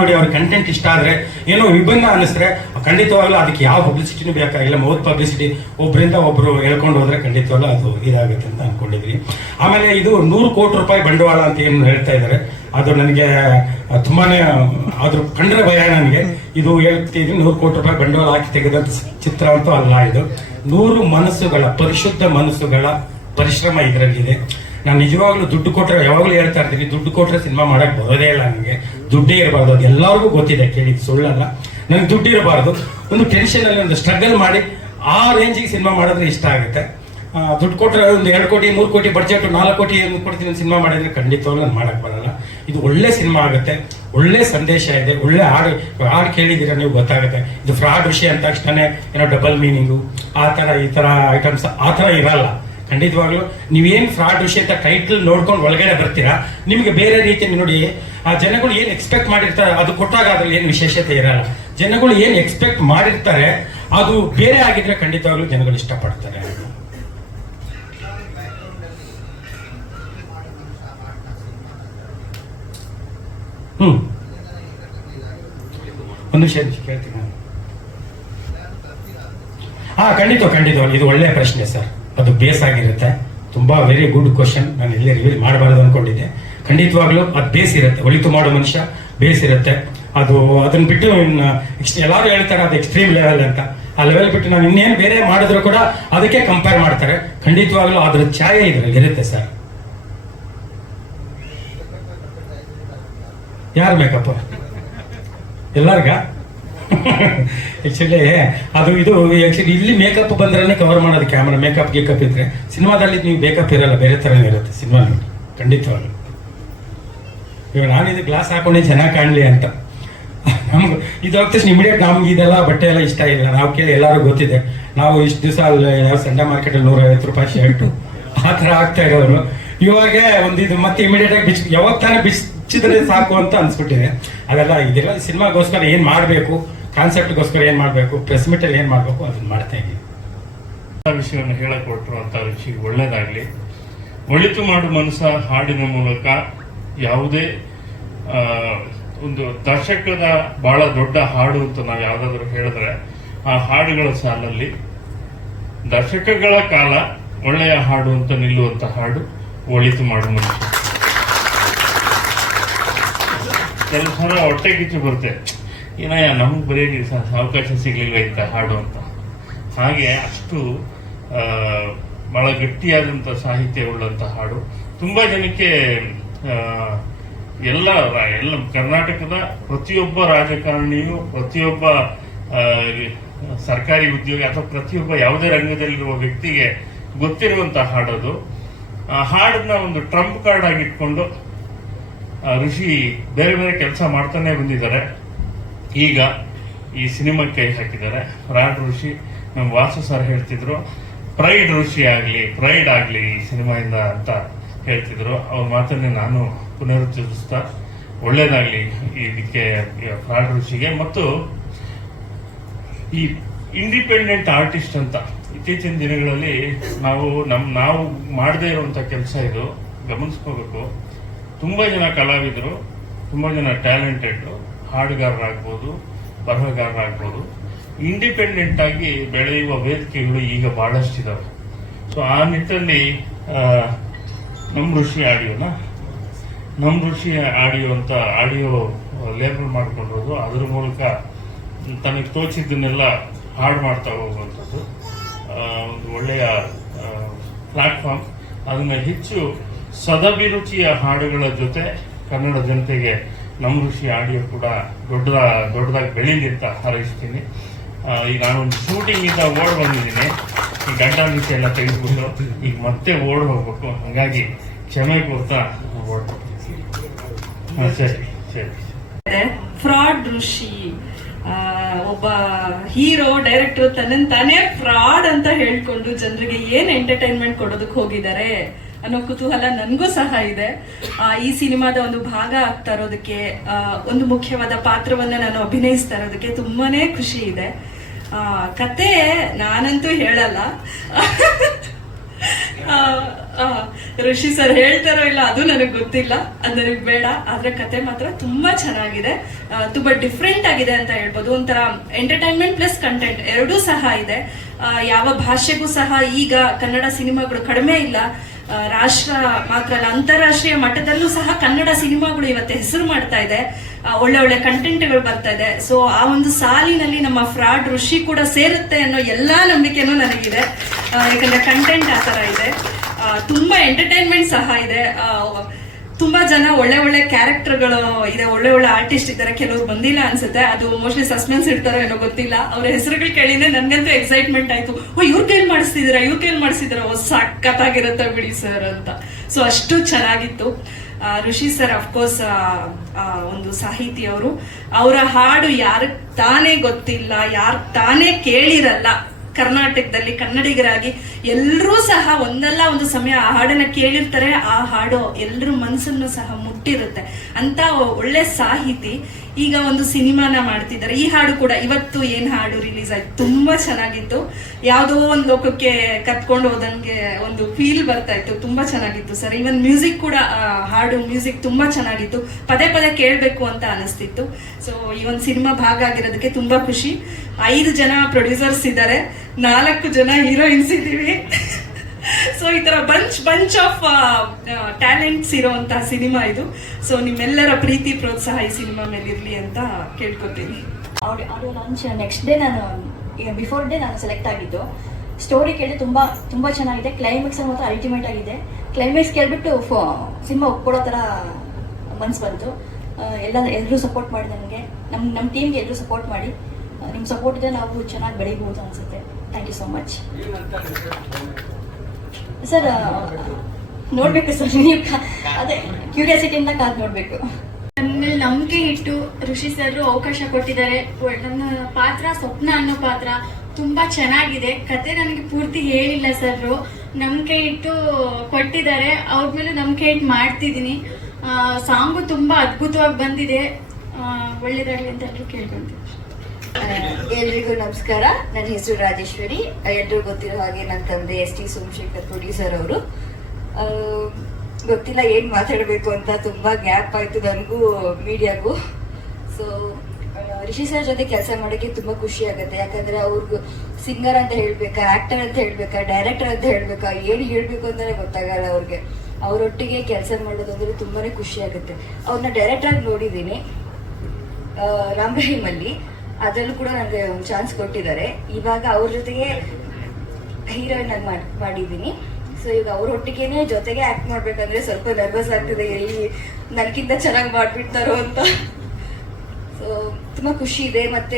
ನೋಡಿ ಅವ್ರ ಕಂಟೆಂಟ್ ಇಷ್ಟ ಆದ್ರೆ ಏನೋ ವಿಭಿನ್ನ ಅನಿಸಿದ್ರೆ ಖಂಡಿತವಾಗ್ಲೂ ಅದಕ್ಕೆ ಯಾವ ಪಬ್ಲಿಸಿಟಿನೂ ಬೇಕಾಗಿಲ್ಲ. ಮೌತ್ ಪಬ್ಲಿಸಿಟಿ ಒಬ್ಬರಿಂದ ಒಬ್ರು ಹೇಳ್ಕೊಂಡು ಹೋದ್ರೆ ಖಂಡಿತವಾಗ್ಲೂ ಅದು ಇದಾಗುತ್ತೆ ಅಂತ ಅನ್ಕೊಂಡಿದ್ವಿ ಆಮೇಲೆ ಇದು ನೂರು ಕೋಟಿ ರೂಪಾಯಿ ಬಂಡವಾಳ ಅಂತ ಏನು ಹೇಳ್ತಾ ಇದ್ದಾರೆ ಅದು ನನಗೆ ತುಂಬಾನೇ ಅದ್ರ ಕಂಡ್ರೆ ಭಯ ನನಗೆ. ಇದು ಹೇಳ್ತಿದ್ದೀನಿ ನೂರು ಕೋಟಿ ರೂಪಾಯಿ ಬಂಡವಾಳ ಹಾಕಿ ತೆಗೆದಂತ ಚಿತ್ರ ಅಂತೂ ಅಲ್ಲ ಇದು. ನೂರು ಮನಸ್ಸುಗಳ, ಪರಿಶುದ್ಧ ಮನಸ್ಸುಗಳ ಪರಿಶ್ರಮ ಇದರಲ್ಲಿದೆ ನಾನು ನಿಜವಾಗ್ಲೂ ದುಡ್ಡು ಕೊಟ್ಟರೆ ಯಾವಾಗಲೂ ಹೇಳ್ತಾ ಇರ್ತೀನಿ, ದುಡ್ಡು ಕೊಟ್ಟರೆ ಸಿನಿಮಾ ಮಾಡಕ್ ಬರೋದೇ ಇಲ್ಲ ನನಗೆ ದುಡ್ಡೇ ಇರಬಾರ್ದು, ಅದು ಎಲ್ಲರಿಗೂ ಗೊತ್ತಿದೆ, ಕೇಳಿದ್ದು ಸುಳ್ಳಲ್ಲ. ನನಗೆ ದುಡ್ಡು ಇರಬಾರ್ದು. ಒಂದು ಟೆನ್ಷನ್ ಅಲ್ಲಿ ಒಂದು ಸ್ಟ್ರಗಲ್ ಮಾಡಿ, ಆ ರೇಂಜಿಗೆ ಸಿನಿಮಾ ಮಾಡಿದ್ರೆ ಇಷ್ಟ ಆಗುತ್ತೆ. ದುಡ್ಡು ಕೊಟ್ಟರೆ ಒಂದು ಎರಡು ಕೋಟಿ, ಮೂರು ಕೋಟಿ ಬಡ್ಜೆಟ್ ನಾಲ್ಕು ಕೋಟಿ ಕೊಡ್ತೀನಿ ಸಿನಿಮಾ ಮಾಡಿದ್ರೆ ಖಂಡಿತವಾಗ್ಲೂ ನಾನು ಮಾಡಕ್ ಬರಲ್ಲ. ಇದು ಒಳ್ಳೆ ಸಿನಿಮಾ ಆಗುತ್ತೆ, ಒಳ್ಳೆ ಸಂದೇಶ ಇದೆ, ಒಳ್ಳೆ ಹಾಡು ಹಾಡು ಕೇಳಿದ್ದೀರಾ ನೀವು ಗೊತ್ತಾಗುತ್ತೆ. ಇದು ಫ್ರಾಡ್ ವಿಷಯ ಅಂತ ತಕ್ಷಣ ಏನೋ ಡಬಲ್ ಮೀನಿಂಗು ಆ ಥರ ಈ ಥರ ಐಟಮ್ಸ್ ಆ ಥರ ಇರಲ್ಲ. ಖಂಡಿತವಾಗ್ಲೂ ನೀವೇನ್ ಫ್ರಾಡ್ ವಿಷಯ ಟೈಟಲ್ ನೋಡ್ಕೊಂಡು ಒಳಗಡೆ ಬರ್ತೀರಾ? ನಿಮಗೆ ಬೇರೆ ರೀತಿಯಲ್ಲಿ ನೋಡಿ, ಆ ಜನಗಳು ಏನು ಎಕ್ಸ್ಪೆಕ್ಟ್ ಮಾಡಿರ್ತಾರೆ, ಅದು ಕೊಟ್ಟಾಗ ಅದ್ರಲ್ಲಿ ಏನು ವಿಶೇಷತೆ ಇರಲ್ಲ. ಜನಗಳು ಏನು ಎಕ್ಸ್ಪೆಕ್ಟ್ ಮಾಡಿರ್ತಾರೆ, ಅದು ಬೇರೆ ಆಗಿದ್ರೆ ಖಂಡಿತವಾಗ್ಲೂ ಜನಗಳು ಇಷ್ಟಪಡ್ತಾರೆ. ಹ್ಮ್. ಒಂದು ವಿಷಯ ಕೇಳ್ತೀನಿ. ಹಾ, ಖಂಡಿತ ಖಂಡಿತ, ಇದು ಒಳ್ಳೆಯ ಪ್ರಶ್ನೆ ಸರ್. ಅದು ಬೇಸ್ ಆಗಿರುತ್ತೆ. ತುಂಬಾ ವೆರಿ ಗುಡ್ ಕ್ವಶನ್ ನಾನು ಇಲ್ಲಿ ರಿವೀಲ್ ಮಾಡಬಾರದು ಅನ್ಕೊಂಡಿದ್ದೆ. ಖಂಡಿತವಾಗ್ಲೂ ಅದು ಬೇಸ್ ಇರುತ್ತೆ. ಒಳಿತು ಮಾಡೋ ಮನುಷ್ಯ, ಬೇಸ್ ಇರುತ್ತೆ. ಅದು, ಅದನ್ನ ಬಿಟ್ಟು ಎಲ್ಲಾರು ಹೇಳ್ತಾರೆ ಅದು ಎಕ್ಸ್ಟ್ರೀಮ್ ಲೆವೆಲ್ ಅಂತ. ಆ ಲೆವೆಲ್ ಬಿಟ್ಟು ನಾವು ಇನ್ನೇನು ಬೇರೆ ಮಾಡಿದ್ರು ಕೂಡ ಅದಕ್ಕೆ ಕಂಪೇರ್ ಮಾಡ್ತಾರೆ. ಖಂಡಿತವಾಗ್ಲೂ ಅದ್ರ ಛಾಯೆ ಇದ್ರಲ್ಲಿ ಇರುತ್ತೆ ಸರ್ ಯಾರು ಬೇಕಪ್ಪ ಎಲ್ಲಾರ್ಗ? ಆಕ್ಚುಲಿ ಅದು ಇದು ಆಕ್ಚುಲಿ ಇಲ್ಲಿ ಮೇಕಪ್ ಬಂದ್ರೆ ಕವರ್ ಮಾಡೋದು ಕ್ಯಾಮ್ರಾ ಮೇಕಪ್ ಗೇಕಪ್ ಇದ್ರೆ. ಸಿನಿಮಾದಲ್ಲಿ ನೀವು ಮೇಕಪ್ ಇರಲ್ಲ, ಬೇರೆ ಥರನೇ ಇರುತ್ತೆ ಸಿನಿಮಾ ಖಂಡಿತವಾಗ್ಲು. ಇವಾಗ ನಾನಿದು ಗ್ಲಾಸ್ ಹಾಕೊಂಡೆ ಚೆನ್ನಾಗಿ ಕಾಣಲಿ ಅಂತ. ನಮ್ಗೆ, ಇದು ತಕ್ಷಣ ಇಮಿಡಿಯೇಟ್ ನಮ್ಗೆ ಇದೆಲ್ಲ ಬಟ್ಟೆ ಎಲ್ಲ ಇಷ್ಟ ಇಲ್ಲ. ನಾವು ಕೇಳಿ ಎಲ್ಲರೂ ಗೊತ್ತಿದೆ. ನಾವು ಇಷ್ಟು ದಿವಸ ಅಲ್ಲಿ ಯಾವ ಸಂಡೆ ಮಾರ್ಕೆಟಲ್ಲಿ ನೂರೈವತ್ತು ರೂಪಾಯಿ ಶರ್ಟು ಆ ಥರ ಆಗ್ತಾ ಇರೋರು ಇವಾಗ ಒಂದು ಇದು ಮತ್ತೆ ಇಮಿಡಿಯೇಟ್ ಆಗಿ ಬಿಚ್ ಯಾವಾಗ ತಾನೇ ಬಿಚ್ಚಿದ್ರೆ ಸಾಕು ಅಂತ ಅನ್ಸ್ಬಿಟ್ಟಿದೆ. ಅದೆಲ್ಲ ಇದೆಲ್ಲ. ಸಿನಿಮಾಗೋಸ್ಕರ ಏನು ಮಾಡಬೇಕು? ಕಾನ್ಸೆಪ್ಟ್ಗೋಸ್ಕರ ಏನು ಮಾಡಬೇಕು? ಪ್ರೆಸ್ ಮೀಟಲ್ಲಿ ಏನ್ ಮಾಡಬೇಕು? ಅದನ್ನು ಮಾಡ್ತಾ ಆ ವಿಷಯವನ್ನು ಹೇಳಕ್ ಕೊಟ್ಟರು ಅಂತ ರುಚಿ ಒಳ್ಳೇದಾಗ್ಲಿ. ಒಳಿತು ಮಾಡು ಮನಸ್ಸ ಹಾಡಿನ ಮೂಲಕ. ಯಾವುದೇ ಒಂದು ದಶಕದ ಬಹಳ ದೊಡ್ಡ ಹಾಡು ಅಂತ ನಾವು ಯಾವುದಾದ್ರೂ ಹೇಳಿದ್ರೆ, ಆ ಹಾಡುಗಳ ಸಾಲಲ್ಲಿ ದಶಕಗಳ ಕಾಲ ಒಳ್ಳೆಯ ಹಾಡು ಅಂತ ನಿಲ್ಲುವಂತ ಹಾಡು ಒಳಿತು ಮಾಡು ಮನುಷ್ಯ ಕೆಲವು ಸಲ ಹೊಟ್ಟೆ ಕಿಚ್ಚು ಬರುತ್ತೆ. ಏನಯ್ಯ ನಮ್ಗೆ ಬರೆಯೋಕೆ ಸ- ಅವಕಾಶ ಸಿಗಲಿಲ್ಲ ಇಂಥ ಹಾಡು ಅಂತ? ಹಾಗೆ ಅಷ್ಟು ಭಾಳ ಗಟ್ಟಿಯಾದಂಥ ಸಾಹಿತ್ಯ ಉಳ್ಳಂಥ ಹಾಡು. ತುಂಬಾ ಜನಕ್ಕೆ ಎಲ್ಲ ಎಲ್ಲ ಕರ್ನಾಟಕದ ಪ್ರತಿಯೊಬ್ಬ ರಾಜಕಾರಣಿಯು, ಪ್ರತಿಯೊಬ್ಬ ಸರ್ಕಾರಿ ಉದ್ಯೋಗಿ ಅಥವಾ ಪ್ರತಿಯೊಬ್ಬ ಯಾವುದೇ ರಂಗದಲ್ಲಿರುವ ವ್ಯಕ್ತಿಗೆ ಗೊತ್ತಿರುವಂತ ಹಾಡದು. ಆ ಹಾಡನ್ನ ಒಂದು ಟ್ರಂಪ್ ಕಾರ್ಡ್ ಆಗಿಟ್ಕೊಂಡು ಋಷಿ ಬೇರೆ ಬೇರೆ ಕೆಲಸ ಮಾಡ್ತಾನೆ ಬಂದಿದ್ದಾರೆ. ಈಗ ಈ ಸಿನಿಮಾಕ್ಕೆ ಕೈ ಹಾಕಿದ್ದಾರೆ. ರಾಡ್ ಋಷಿ, ನಮ್ಮ ವಾಸು ಸರ್ ಹೇಳ್ತಿದ್ರು ಪ್ರೈಡ್ ಋಷಿ ಆಗಲಿ ಪ್ರೈಡ್ ಆಗಲಿ ಈ ಸಿನಿಮಾಯಿಂದ ಅಂತ ಹೇಳ್ತಿದ್ರು. ಅವ್ರ ಮಾತನ್ನೇ ನಾನು ಪುನರುಚ್ಚರಿಸ್ತಾ, ಒಳ್ಳೇದಾಗ್ಲಿ ಇದಕ್ಕೆ ಫ್ರಾಡ್ ಋಷಿಗೆ. ಮತ್ತು ಈ ಇಂಡಿಪೆಂಡೆಂಟ್ ಆರ್ಟಿಸ್ಟ್ ಅಂತ ಇತ್ತೀಚಿನ ದಿನಗಳಲ್ಲಿ ನಾವು ನಮ್ಮ ನಾವು ಮಾಡದೇ ಇರುವಂತ ಕೆಲಸ ಇದು. ಗಮನಿಸ್ಕೋಬೇಕು. ತುಂಬಾ ಜನ ಕಲಾವಿದರು, ತುಂಬಾ ಜನ ಟ್ಯಾಲೆಂಟೆಡ್ ಹಾಡುಗಾರರಾಗ್ಬೋದು, ಬರಹಗಾರರಾಗ್ಬೋದು ಇಂಡಿಪೆಂಡೆಂಟ್ ಆಗಿ ಬೆಳೆಯುವ ವೇದಿಕೆಗಳು ಈಗ ಬಹಳಷ್ಟಿದ್ದಾವೆ ಸೊ ಆ ನಿಟ್ಟಿನಲ್ಲಿ ನಮ್ಮ ನಮ್ ಋಷಿ ಆಡಿಯೋನ? ನಮ್ಮ ಋಷಿ ಆಡಿಯೋ ಅಂತ ಆಡಿಯೋ ಲೇಬಲ್ ಮಾಡ್ಕೊಂಡಿರೋದು ಅದ್ರ ಮೂಲಕ ತನಗೆ ತೋಚಿದ್ದನ್ನೆಲ್ಲ ಹಾಡು ಮಾಡ್ತಾ ಹೋಗುವಂಥದ್ದು. ಒಂದು ಒಳ್ಳೆಯ ಪ್ಲಾಟ್ಫಾರ್ಮ್ ಅದನ್ನು ಹೆಚ್ಚು ಸದಭಿರುಚಿಯ ಹಾಡುಗಳ ಜೊತೆ ಕನ್ನಡ ಜನತೆಗೆ ನಮ್ಮ ಋಷಿ ಆಡಿಯೋ ಕೂಡ ದೊಡ್ಡದ, ದೊಡ್ಡದಾಗಿ ಬೆಳೀಲಿ ಹಾರೈಸ್ತೀನಿ. ಈಗ ನಾನೊಂದು ಶೂಟಿಂಗ್ ಇಂದ ಓಡ್ ಬಂದಿದ್ದೀನಿ. ಈ ಗಂಡ ಋಷಿ ಎಲ್ಲ ತೆಗೆದುಬಿಟ್ಟು ಈಗ ಮತ್ತೆ ಓಡ್ ಹೋಗ್ಬೇಕು. ಹಂಗಾಗಿ ಕ್ಷಮೆ ಕೊಡ್ತಾ ಓಡ್ ಸರಿ ಸರಿ ಫ್ರಾಡ್ ಋಷಿ. ಒಬ್ಬ ಹೀರೋ ಡೈರೆಕ್ಟರ್ ತನ್ನ ತಾನೇ ಫ್ರಾಡ್ ಅಂತ ಹೇಳ್ಕೊಂಡು ಜನರಿಗೆ ಏನ್ ಎಂಟರ್ಟೈನ್ಮೆಂಟ್ ಕೊಡೋದಕ್ಕೆ ಹೋಗಿದ್ದಾರೆ? ಅನ್ನೋ ಕುತೂಹಲ ನನಗೂ ಸಹ ಇದೆ. ಈ ಸಿನಿಮಾದ ಒಂದು ಭಾಗ ಆಗ್ತಾ ಇರೋದಕ್ಕೆ ಒಂದು ಮುಖ್ಯವಾದ ಪಾತ್ರವನ್ನ ನಾನು ಅಭಿನಯಿಸ್ತಾ ಇರೋದಕ್ಕೆ ತುಂಬಾನೇ ಖುಷಿ ಇದೆ. ಕತೆ ನಾನಂತೂ ಹೇಳಲ್ಲ. ಋಷಿ ಸರ್ ಹೇಳ್ತಾರೋ ಇಲ್ಲ ಅದು ನನಗೆ ಗೊತ್ತಿಲ್ಲ. ಅದು ನನಗೆ ಬೇಡ. ಆದ್ರೆ ಕತೆ ಮಾತ್ರ ತುಂಬಾ ಚೆನ್ನಾಗಿದೆ. ತುಂಬಾ ಡಿಫ್ರೆಂಟ್ ಆಗಿದೆ ಅಂತ ಹೇಳ್ಬೋದು. ಒಂಥರ ಎಂಟರ್ಟೈನ್ಮೆಂಟ್ ಪ್ಲಸ್ ಕಂಟೆಂಟ್ ಎರಡೂ ಸಹ ಇದೆ. ಯಾವ ಭಾಷೆಗೂ ಸಹ ಈಗ ಕನ್ನಡ ಸಿನಿಮಾಗಳು ಕಡಿಮೆ ಇಲ್ಲ. ರಾಷ್ಟ್ರ ಮಾತ್ರ ಅಲ್ಲ, ಅಂತಾರಾಷ್ಟ್ರೀಯ ಮಟ್ಟದಲ್ಲೂ ಸಹ ಕನ್ನಡ ಸಿನಿಮಾಗಳು ಇವತ್ತು ಹೆಸರು ಮಾಡ್ತಾ ಇದೆ. ಒಳ್ಳೆ ಒಳ್ಳೆ ಕಂಟೆಂಟ್ಗಳು ಬರ್ತಾ ಇದೆ. ಸೊ ಆ ಒಂದು ಸಾಲಿನಲ್ಲಿ ನಮ್ಮ ಫ್ರಾಡ್ ಋಷಿ ಕೂಡ ಸೇರುತ್ತೆ ಅನ್ನೋ ಎಲ್ಲಾ ನಂಬಿಕೆನೂ ನನಗಿದೆ. ಯಾಕಂದ್ರೆ ಕಂಟೆಂಟ್ ಆ ತರ ಇದೆ. ತುಂಬಾ ಎಂಟರ್ಟೈನ್ಮೆಂಟ್ ಸಹ ಇದೆ. ತುಂಬಾ ಜನ ಒಳ್ಳೆ ಒಳ್ಳೆ ಕ್ಯಾರೆಕ್ಟರ್ಗಳು, ಇದೆ ಒಳ್ಳೆ ಒಳ್ಳೆ ಆರ್ಟಿಸ್ಟ್ ಇದ್ದಾರೆ, ಕೆಲವರು ಬಂದಿಲ್ಲ ಅನ್ಸುತ್ತೆ, ಅದು ಮೋಸ್ಟ್ಲಿ ಸಸ್ಪೆನ್ಸ್ ಇಡ್ತಾರೋ ಏನೋ ಗೊತ್ತಿಲ್ಲ. ಅವ್ರ ಹೆಸರುಗಳು ಕೇಳಿದ್ರೆ ನನ್ಗಂತೂ ಎಕ್ಸೈಟ್ಮೆಂಟ್ ಆಯ್ತು. ಓ, ಇವ್ರ ಕೈಲಿ ಮಾಡಿಸ್ತಿದ್ದೀರಾ, ಇವ್ರ ಕೈಲಿ ಮಾಡಿಸ್ತಿದ್ದೀರಾ? ಓ, ಸಖತ್ತಾಗಿರುತ್ತೆ ಬಿಡಿ ಸರ್ ಅಂತ. ಸೊ ಅಷ್ಟು ಚೆನ್ನಾಗಿತ್ತು. ಋಷಿ ಸರ್ ಅಫ್ಕೋರ್ಸ್ ಒಂದು ಸಾಹಿತಿ ಅವರು. ಅವರ ಹಾಡು ಯಾರ ತಾನೇ ಗೊತ್ತಿಲ್ಲ, ಯಾರು ತಾನೇ ಕೇಳಿರಲ್ಲ ಕರ್ನಾಟಕದಲ್ಲಿ ಕನ್ನಡಿಗರಾಗಿ ಎಲ್ಲರೂ ಸಹ ಒಂದಲ್ಲ ಒಂದು ಸಮಯ ಆ ಹಾಡನ್ನ ಕೇಳಿರ್ತಾರೆ, ಆ ಹಾಡು ಎಲ್ಲರೂ ಮನಸ್ಸನ್ನು ಸಹ ಮುಟ್ಟಿರುತ್ತೆ. ಅಂತ ಒಳ್ಳೆ ಸಾಹಿತಿ ಈಗ ಒಂದು ಸಿನಿಮಾನ ಮಾಡ್ತಿದ್ದಾರೆ. ಈ ಹಾಡು ಕೂಡ ಇವತ್ತು ಏನ್ ಹಾಡು ರಿಲೀಸ್ ಆಯ್ತು? ತುಂಬಾ ಚೆನ್ನಾಗಿತ್ತು. ಯಾವುದೋ ಒಂದು ಲೋಕಕ್ಕೆ ಕತ್ಕೊಂಡು ಹೋದಂಗೆ ಒಂದು ಫೀಲ್ ಬರ್ತಾ ಇತ್ತು. ತುಂಬಾ ಚೆನ್ನಾಗಿತ್ತು ಸರ್. ಇವನ್ ಮ್ಯೂಸಿಕ್ ಕೂಡ ಹಾಡು ಮ್ಯೂಸಿಕ್ ತುಂಬಾ ಚೆನ್ನಾಗಿತ್ತು. ಪದೇ ಪದೇ ಕೇಳಬೇಕು ಅಂತ ಅನಿಸ್ತಿತ್ತು. ಸೊ ಈ ಒಂದು ಸಿನಿಮಾ ಭಾಗ ಆಗಿರೋದಕ್ಕೆ ತುಂಬಾ ಖುಷಿ. ಐದು ಜನ ಪ್ರೊಡ್ಯೂಸರ್ಸ್ ಇದ್ದಾರೆ. ನಾಲ್ಕು ಜನ ಹೀರೋಯಿನ್ಸ್ ಇದ್ದೀವಿ. ಸೊ ಈ ತರ ಬಂಚ್ ಬಂಚ್ ಆಫ್ ಟ್ಯಾಲೆಂಟ್ಸ್ ಇರುವಂತಹ ಸಿನಿಮಾ ಇದು. ಸೊ ನಿಮ್ಮೆಲ್ಲರ ಪ್ರೀತಿ ಪ್ರೋತ್ಸಾಹ ಈ ಸಿನಿಮಾ ಮೇಲೆ ಇರ್ಲಿ ಅಂತ ಕೇಳ್ಕೊತೀನಿ. ಅವ್ರು ಆಡಿಯೋ ಲಾಂಚ್ ನೆಕ್ಸ್ಟ್ ಡೇ ನಾನು ಬಿಫೋರ್ ಡೇ ನಾನು ಸೆಲೆಕ್ಟ್ ಆಗಿದ್ದು. ಸ್ಟೋರಿ ಕೇಳಿ ತುಂಬ ತುಂಬ ಚೆನ್ನಾಗಿದೆ. ಕ್ಲೈಮ್ಯಾಕ್ಸ್ ಮಾತ್ರ ಅಲ್ಟಿಮೇಟ್ ಆಗಿದೆ. ಕ್ಲೈಮ್ಯಾಕ್ಸ್ ಕೇಳ್ಬಿಟ್ಟು ಸಿನಿಮಾ ಒಪ್ಕೊಡೋ ಥರ ಮನ್ಸು ಬಂತು. ಎಲ್ಲ ಎಲ್ಲರೂ ಸಪೋರ್ಟ್ ಮಾಡಿ ನನಗೆ ನಮ್ಮ ನಮ್ಮ ಟೀಮ್ಗೆ ಎಲ್ಲರೂ ಸಪೋರ್ಟ್ ಮಾಡಿ. ನಿಮ್ಮ ಸಪೋರ್ಟ್ ಇದೆ ನಾವು ಚೆನ್ನಾಗಿ ಬೆಳಿಬೋದು ಅನಿಸುತ್ತೆ. Thank you so much sir ನೋಡ್ಬೇಕು ಸರ್, ನೀವು ಅದೇ ಕ್ಯೂರಿಯಾಸಿಟಿಯಿಂದ ಕಾದು ನೋಡಬೇಕು. ಮೇಲೆ ನಂಬಿಕೆ ಇಟ್ಟು ಋಷಿ ಸರ್ ಅವಕಾಶ ಕೊಟ್ಟಿದ್ದಾರೆ. ನನ್ನ ಪಾತ್ರ ಸ್ವಪ್ನ ಅನ್ನೋ ಪಾತ್ರ ತುಂಬಾ ಚೆನ್ನಾಗಿದೆ. ಕತೆ ನನಗೆ ಪೂರ್ತಿ ಹೇಳಿಲ್ಲ ಸರ್ ನಂಬಿಕೆ ಇಟ್ಟು ಕೊಟ್ಟಿದ್ದಾರೆ. ಅವ್ರ ಮೇಲೆ ನಂಬಿಕೆ ಇಟ್ಟು ಮಾಡ್ತಿದ್ದೀನಿ. ಸಾಂಗು ತುಂಬಾ ಅದ್ಭುತವಾಗಿ ಬಂದಿದೆ. ಒಳ್ಳೇದಾಗ್ಲಿ ಅಂತ ಎಲ್ಲರೂ ಕೇಳ್ಕೊಂತೀನಿ. ಎಲ್ರಿಗೂ ನಮಸ್ಕಾರ. ನನ್ನ ಹೆಸರು ರಾಜೇಶ್ವರಿ. ಎಲ್ಲರೂ ಗೊತ್ತಿರೋ ಹಾಗೆ ನನ್ನ ತಂದೆ ಎಸ್ ಟಿ ಸೋಮಶೇಖರ್ ಪ್ರೊಡ್ಯೂಸರ್ ಅವರು. ಗೊತ್ತಿಲ್ಲ ಏನ್ ಮಾತಾಡಬೇಕು ಅಂತ ತುಂಬಾ ಗ್ಯಾಪ್ ಆಯ್ತು ನನಗೂ, ಮೀಡಿಯಾಗೂ. ಸೊ ರಿಷಿ ಸರ್ ಜೊತೆ ಕೆಲಸ ಮಾಡೋಕ್ಕೆ ತುಂಬಾ ಖುಷಿ ಆಗುತ್ತೆ. ಯಾಕಂದ್ರೆ ಅವ್ರಿಗೂ ಸಿಂಗರ್ ಅಂತ ಹೇಳ್ಬೇಕಾ, ಆಕ್ಟರ್ ಅಂತ ಹೇಳ್ಬೇಕಾ, ಡೈರೆಕ್ಟರ್ ಅಂತ ಹೇಳ್ಬೇಕಾ, ಏನು ಹೇಳ್ಬೇಕು ಅಂತಾನೆ ಗೊತ್ತಾಗಲ್ಲ ಅವ್ರಿಗೆ. ಅವರೊಟ್ಟಿಗೆ ಕೆಲಸ ಮಾಡೋದಂದ್ರೆ ತುಂಬಾನೇ ಖುಷಿ ಆಗುತ್ತೆ. ಅವ್ರನ್ನ ಡೈರೆಕ್ಟ್ ಆಗಿ ನೋಡಿದ್ದೀನಿ ರಾಮ್ ರಹೀಮ್ ಅಲ್ಲಿ ಅದರಲ್ಲೂ ಕೂಡ ನನಗೆ ಒಂದು ಚಾನ್ಸ್ ಕೊಟ್ಟಿದ್ದಾರೆ. ಇವಾಗ ಅವ್ರ ಜೊತೆಗೆ ಹೀರೋಯಿನ್ ಆಗಿ ಮಾಡಿ, ಮಾಡಿದ್ದೀನಿ. ಸೊ ಈಗ ಅವ್ರೊಟ್ಟಿಗೆನೆ ಜೊತೆಗೆ ಆಕ್ಟ್ ಮಾಡ್ಬೇಕಂದ್ರೆ ಸ್ವಲ್ಪ ನರ್ವಸ್ ಆಗ್ತಿದೆ. ಎಲ್ಲಿ ನನಗಿಂತ ಚೆನ್ನಾಗಿ ಮಾಡ್ಬಿಡ್ತಾರೋ ಅಂತ. ಸೊ ತುಂಬಾ ಖುಷಿ ಇದೆ. ಮತ್ತೆ